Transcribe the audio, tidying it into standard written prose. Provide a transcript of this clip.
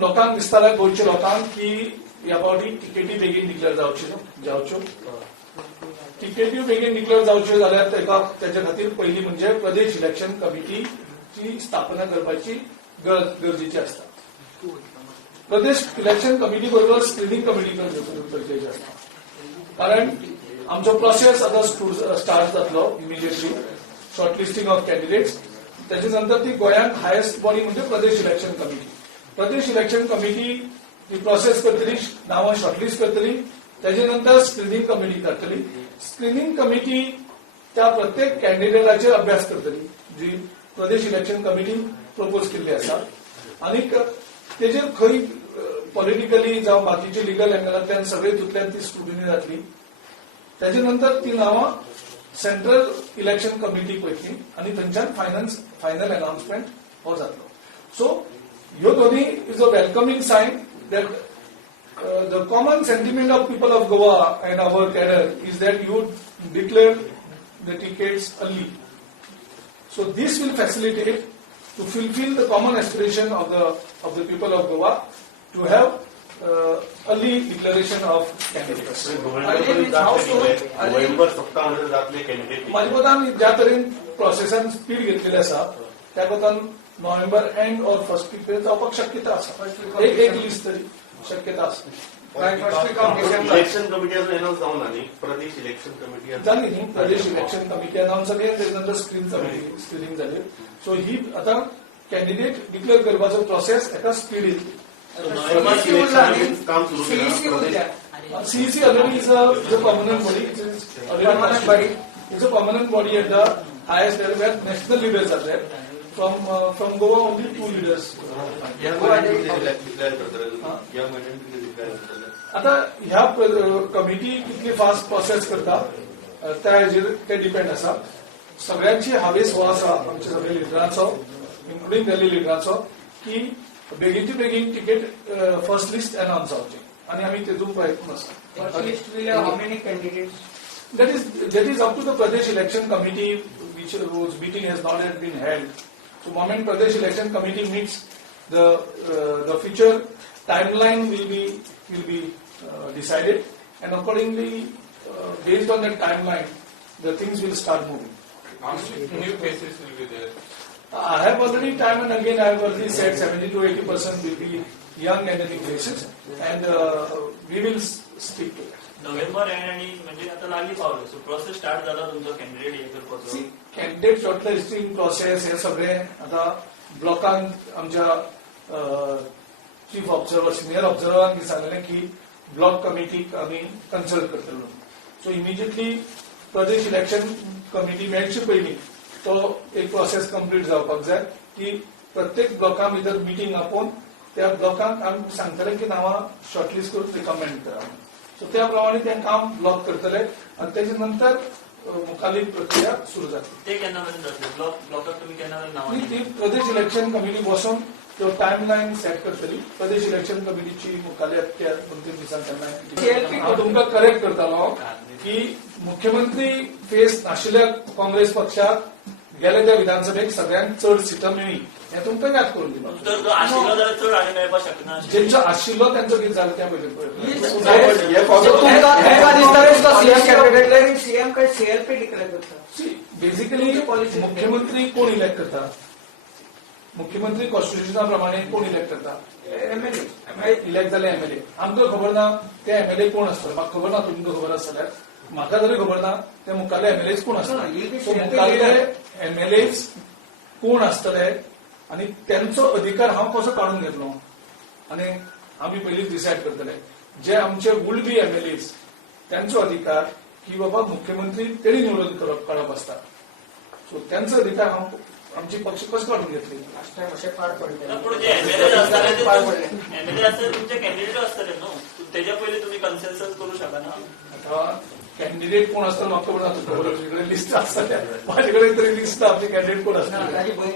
लोकांक दिसताले गोंयच्या लोकांक की ह्या फावटी टिकेटी बेगीन डिक्लेअर जावच्यो टिकेटी बेगीन डिक्लेअर जावच्यो जाल्यार त्याच्या खातीर पहिली म्हणजे प्रदेश इलेक्शन कमिटीची स्थापना करपाची गरजेची आसता. प्रदेश इलेक्शन कमिटी बरोबर स्क्रीनिंग कमिटी गरजेची आसता. कारण आमचो प्रोसेस आता स्टार्ट जातलो इमिजिएटली शॉर्टलिस्टिंग ऑफ कॅन्डिडेट्स. त्याच्या नंतर ती गोंयांत हायेस्ट बॉडी म्हणजे प्रदेश इलेक्शन कमिटी. प्रदेश इलेक्शन कमिटी ती प्रोसेस करतली, नावां शॉर्टलिस्ट करतली, त्याच्या नंतर स्क्रीनिंग कमिटी करतली. स्क्रीनिंग कमिटी त्या प्रत्येक कॅन्डिडेटाचेर अभ्यास करतली जी प्रदेश इलेक्शन कमिटी प्रपोज केल्ली आसा. आणि तेजेर खंय पॉलिटिकली जावं बाकीचे लिगल एंगलांतल्यान सगळे तुतल्यान ती स्क्रुटिनी जातली. त्याच्या नंतर ती नावां सेंट्रल इलेक्शन कमिटी पळयतली आणि थंयच्यान फायनल अनाउन्समेंट हो जातलो. सो ह्यो दोन्ही is a welcoming sign that the common sentiment of people of Goa and our cadre is that you declare the tickets early. So this will facilitate to fulfill the common aspiration of the people of Goa to have early declaration of candidates. माझ्या कोतान ज्या तरेन प्रोसेसान speed घेतलेली आसा त्या कोतान November end और first weak पर्यंत जावपाक शक्यता आसा. एक लिस्ट तरी शक्यता असते. इलेक्शन कमिटी अनाउन्स जाऊन आनी प्रदेश इलेक्शन कमिटी जाली न्ही. प्रदेश इलेक्शन कमिटी अनाउन्स जाली आनी तेजे नंतर स्क्रीनिंग जाली. सो ही आता कॅन्डिडेट डिक्लेअर करपाचो प्रोसेस एका स्पीड येतली. CEC already is a permanent body. It's a permanent body at the highest level where national leaders are there. From Goa only 2 leaders. आता ह्या कमिटी कितली फास्ट प्रोसेस करता त्या हेजेर ते डिपेंड आसा. सगळ्यांची हावेस हो आसा आमच्या सगळ्या लिडरांचो इन्क्लुडिंग दिल्ली लिडरांचो की बेगीनची बेगीन तिकेट फर्स्ट लिस्ट अनाउन्स जावची आणि आमी तेतून प्रयत्न आसा. How many candidates? That is up to the Pradesh Election Committee, whose meeting has not yet been held. So, moment Pradesh Election Committee meets, the future timeline will be decided, and accordingly, based on that timeline, the things will start moving. How many new faces will be there? I have already time and again I have already said 70 to 80% will be young and new faces, and we will stick to it. November end आणि म्हणजे आता लागली पावलं. So process start झाला तुमचा candidate हे करपाचो. Candidate shortlisting process हे सगळे आता ब्लॉकांत आमच्या चीफ ऑब्झर्वर सिनियर ऑब्झर्वरांनी सांगलें की ब्लॉक कमिटीक आमी कन्सल्ट करतलो. सो इमिजिएटली प्रदेश इलेक्शन कमिटी मेळचे पयलीं तो एक प्रोसेस कंप्लीट जावपाक जाय की प्रत्येक ब्लॉका भितर मिटींग आपोवन त्या ब्लॉकांक आमी सांगतले की नावां शॉर्टलिस्ट करून रिकमेंड करा. सो त्या प्रमाणे ते काम ब्लॉक करतले आणि त्याच्या नंतर मुखाली प्रक्रिया सुरू जातली. ते केन्ना पर्यंत जातले ब्लॉकाक तुम्ही केन्ना नाव ती प्रदेश इलेक्शन कमिटी बसून तो टाइमलाईन सेट करतली. प्रदेश इलेक्शन कमिटीची मुखाली त्या 2-3 दिसांनी तुमकां करेक्ट करतालो की मुख्यमंत्री फेस नाशिल्ल्या काँग्रेस पक्षाक गेल्या त्या विधानसभेक सगळ्यांत चड सिटां मेळ्ळी हें तुमकां याद करून दिलो. आशिल्लो जाल्यार चड आनी मेळपाक शकना. जेंचो आशिल्लो त्यांचो कितें जालें त्या पयलीं सीएम काय सीएलपी डिक्लेअर करता. बेसिकली मुख्यमंत्री कोण इलेक्ट करता. मुख्यमंत्री कॉन्स्टिट्युशना प्रमाणे कोण इलेक्ट करता. एमएलए इलेक्ट जाले एमएलए. आमकां खबर ना ते एमएलए कोण आसतले. म्हाका खबर ना. तुमकां खबर आसा जाल्यार म्हाका जरी खबर ना ते मुखाल्ले एमएलएज कोण आसतले. सो मुखाल्ले एमएलएज कोण आसतले आणि त्यांचो अधिकार हांव कसो काढून घेतलो आणि आम्ही पयलींच डिसायड करतले. जे आमचे वूड बी एमएलएज त्यांचो अधिकार की बाबा मुख्यमंत्री तेणी निवडून काडप आसता. सो त्यांचो अधिकार हांव आमची पक्ष कसो काढून घेतली. अशें पार पडले. पूण जे एमएलए आसतले तुमचे कॅन्डिडेट आसतले न्हू. तेच्या पयलीं तुम्ही कन्सेन्सस करू शकना. आता कॅन्डिडेट कोण असतं म्हाका खबर ना. तुमचे लिस्ट आसतले. माझे कडेन तरी लिस्ट आमचे कॅन्डिडेट कोण आसतले.